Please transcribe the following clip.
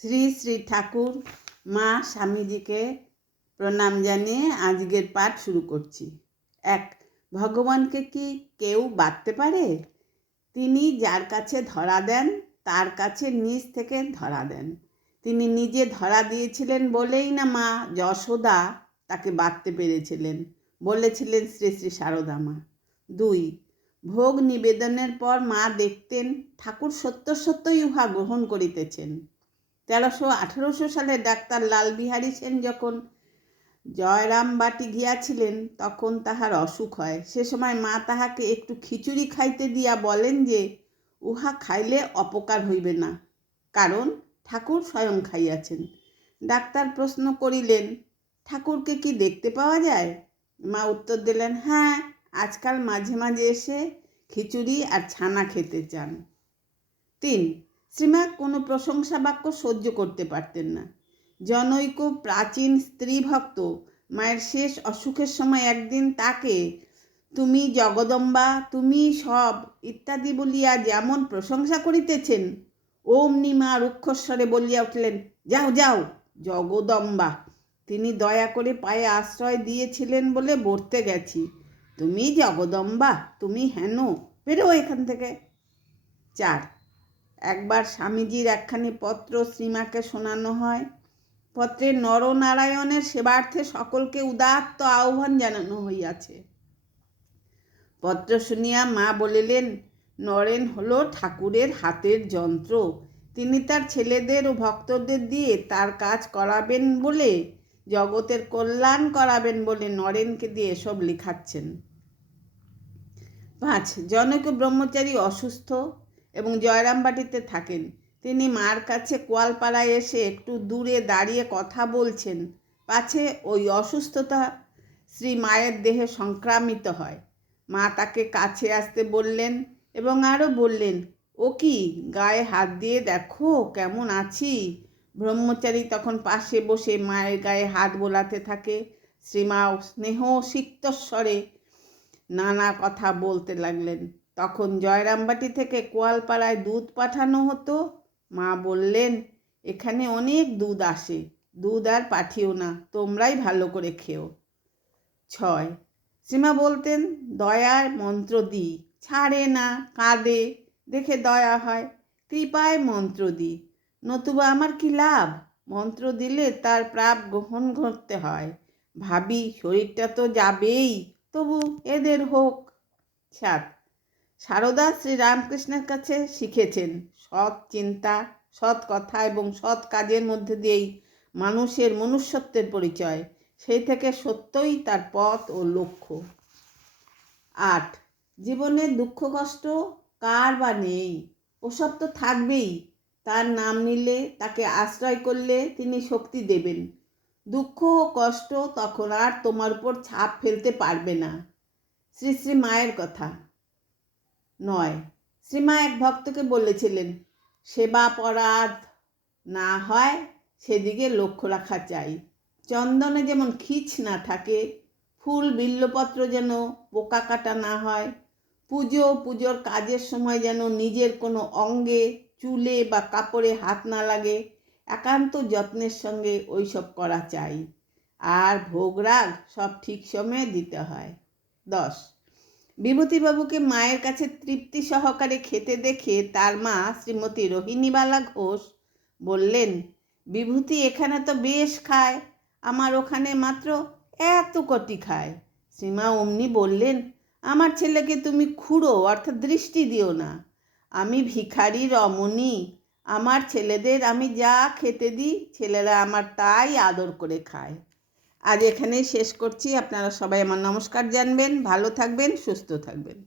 শ্রী শ্রী ঠাকুর মা স্বামীজিকে প্রণাম জানিয়ে আজকের পাঠ শুরু করছি। এক, ভগবানকে কি কেউ বাঁধতে পারে? তিনি যার কাছে ধরা দেন তার কাছে নিজ থেকে ধরা দেন। তিনি নিজে ধরা দিয়েছিলেন বলেই না মা যশোদা তাকে বাঁধতে পেরেছিলেন, বলেছিলেন শ্রী শ্রী সারদা মা। দুই, ভোগ নিবেদনের পর মা দেখতেন ঠাকুর সত্য সত্যই উহা গ্রহণ করিতেছেন। 1300-1800 সালে ডাক্তার লালবিহারী সেন যখন জয়রামবাটি গিয়াছিলেন তখন তাহার অসুখ হয়। সে সময় মা তাহাকে একটু খিচুড়ি খাইতে দিয়া বলেন যে উহা খাইলে অপকার হইবে না, কারণ ঠাকুর স্বয়ং খাইয়াছেন। ডাক্তার প্রশ্ন করিলেন, ঠাকুরকে কি দেখতে পাওয়া যায়? মা উত্তর দিলেন, হ্যাঁ, আজকাল মাঝে মাঝে এসে খিচুড়ি আর ছানা খেতে চান। 3, শ্রীমা কোনো প্রশংসা বাক্য সহ্য করতে পারতেন না। জনৈক প্রাচীন স্ত্রী ভক্ত মায়ের শেষ অসুখের সময় একদিন তাকে তুমি জগদম্বা, তুমি সব ইত্যাদি বলিয়া যেমন প্রশংসা করিতেছেন, অমনি মা রুক্ষস্বরে বলিয়া উঠলেন, যাও যাও জগদম্বা, তিনি দয়া করে পায়ে আশ্রয় দিয়েছিলেন বলে বলতে গেছি, তুমি জগদম্বা, তুমি হেন, বেরো এখান থেকে। 4, একবার স্বামীজির একখানি পত্র শ্রীমাকে শোনানো হয়। পত্রে নরনারায়ণের সেবার্থে সকলকে উদাত্ত আহ্বান জানানো হইয়াছে। পত্র শুনিয়া মা বলিলেন, নরেন হলো ঠাকুরের হাতের যন্ত্র, তিনি তার ছেলেদের ও ভক্তদের দিয়ে তার কাজ করাবেন বলে, জগতের কল্যাণ করাবেন বলে নরেনকে দিয়ে এসব লিখাচ্ছেন। 5, জনৈক ব্রহ্মচারী অসুস্থ এবং জয়রামবাটিতে থাকেন। তিনি মার কাছে কোয়ালপাড়ায় এসে একটু দূরে দাঁড়িয়ে কথা বলছেন, পাছে ওই অসুস্থতা শ্রী মায়ের দেহে সংক্রামিত হয়। মা তাকে কাছে আসতে বললেন এবং আরও বললেন, ও কি, গায়ে হাত দিয়ে দেখো কেমন আছি। ব্রহ্মচারী তখন পাশে বসে মায়ের গায়ে হাত বোলাতে থাকে। শ্রীমাও স্নেহ সিক্তস্বরে নানা কথা বলতে লাগলেন। তখন জয়রামবাটি থেকে কোয়ালপাড়ায় দুধ পাঠানো হতো। মা বললেন, এখানে অনেক দুধ আসে, দুধ আর পাঠিও না, তোমরাই ভালো করে খেও। 6, শ্রীমা বলতেন, দয়ার মন্ত্র দিই, ছাড়ে না, কাঁদে, দেখে দয়া হয়, কৃপায় মন্ত্র দিই, নতুবা আমার কি লাভ? মন্ত্র দিলে তার প্রাপ গ্রহণ করতে হয়, ভাবি শরীরটা তো যাবেই, তবু এদের হোক। 7, সারদা শ্রীরামকৃষ্ণের কাছে শিখেছেন সৎ চিন্তা, সৎ কথা এবং সৎ কাজের মধ্যে দিয়েই মানুষের মনুষ্যত্বের পরিচয়, সেই থেকে সত্যই তার পথ ও লক্ষ্য। 8, জীবনে দুঃখ কষ্ট কার বা নেই, ওসব তো থাকবেই, তার নাম নিলে, তাকে আশ্রয় করলে তিনি শক্তি দেবেন। দুঃখ ও কষ্ট তখন আর তোমার উপর ছাপ ফেলতে পারবে না। শ্রী শ্রী মায়ের কথা। 9, শ্রীমা এক ভক্তকে বলেছিলেন, সেবা পরাধ না হয় সেদিকে লক্ষ্য রাখা চাই। চন্দনে যেমন খিচ না থাকে, ফুল বিল্লপত্র যেন পোকা কাটা না হয়, পুজোর কাজের সময় যেন নিজের কোনো অঙ্গে, চুলে বা কাপড়ে হাত না লাগে, একান্ত যত্নের সঙ্গে ওইসব করা চাই। আর ভোগরাগ সব ঠিক সময়ে দিতে হয়। 10, বিভূতিবাবুকে মায়ের কাছে তৃপ্তি সহকারে খেতে দেখে তার মা শ্রীমতী রোহিণীবালা ঘোষ বললেন, বিভূতি এখানে তো বেশ খায়, আমার ওখানে মাত্র এত কটি খায়। শ্রীমা অমনি বললেন, আমার ছেলেকে তুমি খুঁড়ো অর্থাৎ দৃষ্টি দিও না, আমি ভিখারি রমণী, আমার ছেলেদের আমি যা খেতে দিই ছেলেরা আমার তাই আদর করে খায়। আজ এখানেই শেষ করছি। আপনারা সবাই আমার নমস্কার জানবেন, ভালো থাকবেন, সুস্থ থাকবেন।